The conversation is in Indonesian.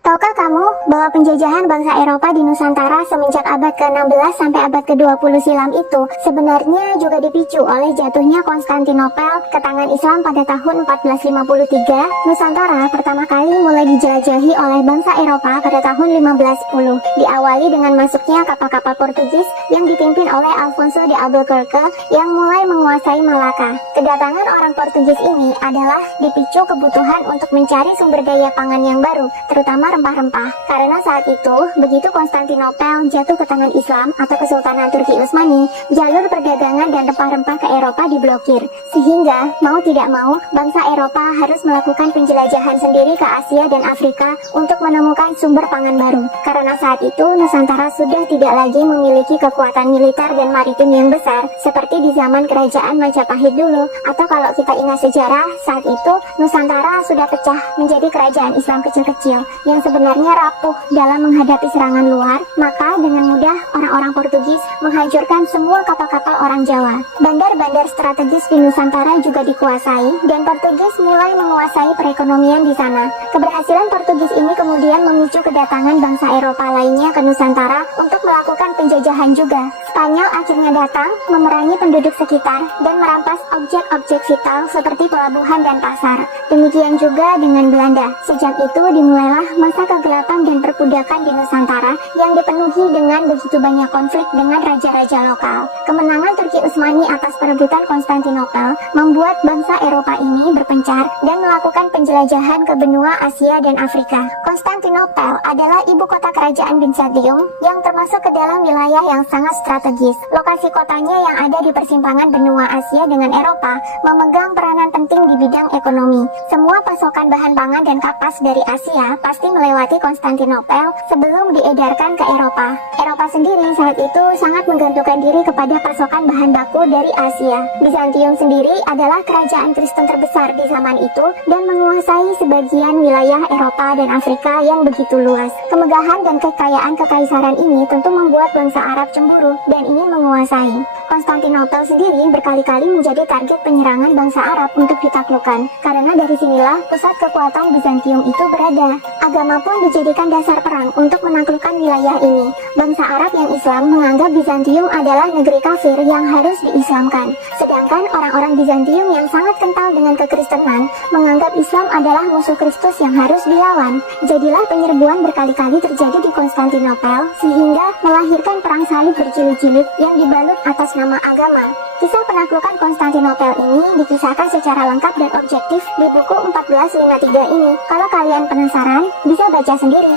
Tahukah kamu bahwa penjajahan bangsa Eropa di Nusantara semenjak abad ke-16 sampai abad ke-20 silam itu sebenarnya juga dipicu oleh jatuhnya Konstantinopel ke tangan Islam pada tahun 1453. Nusantara pertama kali mulai dijelajahi oleh bangsa Eropa pada tahun 1510, diawali dengan masuknya kapal-kapal Portugis yang dipimpin oleh Alfonso de Albuquerque yang mulai menguasai Malaka. Kedatangan orang Portugis ini adalah dipicu kebutuhan untuk mencari sumber daya pangan yang baru, terutama rempah-rempah. Karena saat itu, begitu Konstantinopel jatuh ke tangan Islam atau Kesultanan Turki Utsmani, jalur perdagangan dan rempah-rempah ke Eropa diblokir. Sehingga, mau tidak mau, bangsa Eropa harus melakukan penjelajahan sendiri ke Asia dan Afrika untuk menemukan sumber pangan baru. Karena saat itu, Nusantara sudah tidak lagi memiliki kekuatan militer dan maritim yang besar, seperti di zaman Kerajaan Majapahit dulu. Atau kalau kita ingat sejarah, saat itu, Nusantara sudah pecah menjadi kerajaan Islam kecil-kecil yang sebenarnya rapuh dalam menghadapi serangan luar. Maka dengan mudah orang-orang Portugis menghancurkan semua kapal-kapal orang Jawa. Bandar-bandar strategis di Nusantara juga dikuasai dan Portugis mulai menguasai perekonomian di sana. Keberhasilan Portugis ini kemudian memicu kedatangan bangsa Eropa lainnya ke Nusantara untuk melakukan penjajahan juga. Spanyol akhirnya datang, memerangi penduduk sekitar dan merampas objek-objek vital seperti pelabuhan dan pasar. Demikian juga dengan Belanda. Sejak itu dimulailah masa kegelapan dan perbudakan di Nusantara yang dipenuhi dengan begitu banyak konflik dengan raja-raja lokal. Kemenangan Turki Utsmani atas perebutan Konstantinopel membuat bangsa Eropa ini berpencar dan melakukan penjelajahan ke benua Asia dan Afrika. Konstantinopel adalah ibu kota kerajaan Bizantium yang termasuk ke dalam wilayah yang sangat strategis. Lokasi kotanya yang ada di persimpangan benua Asia dengan Eropa memegang peranan penting di bidang ekonomi. Semua pasokan bahan pangan dan kapas dari Asia pasti melewati Konstantinopel sebelum diedarkan ke Eropa. Eropa sendiri saat itu sangat menggantungkan diri kepada pasokan bahan baku dari Asia. Bizantium sendiri adalah kerajaan Kristen terbesar di zaman itu dan menguasai sebagian wilayah Eropa dan Afrika yang begitu luas. Kemegahan dan kekayaan kekaisaran ini tentu membuat bangsa Arab cemburu dan ingin menguasai. Konstantinopel sendiri berkali-kali menjadi target penyerangan bangsa Arab untuk ditaklukkan, karena dari sinilah pusat kekuatan Bizantium itu berada. Agama pun dijadikan dasar perang untuk menaklukkan wilayah ini. Bangsa Arab yang Islam menganggap Bizantium adalah negeri kafir yang harus diislamkan, sedangkan orang-orang Bizantium yang sangat kental dengan kekristenan menganggap Islam adalah musuh Kristus yang harus dilawan. Jadilah penyerbuan berkali-kali terjadi di Konstantinopel sehingga melahirkan perang salib berjilid-jilid yang dibalut atas nama agama. Kisah penaklukan Konstantinopel ini dikisahkan secara lengkap dan objektif di buku 1453 ini. Kalau kalian penasaran, bisa baca sendiri.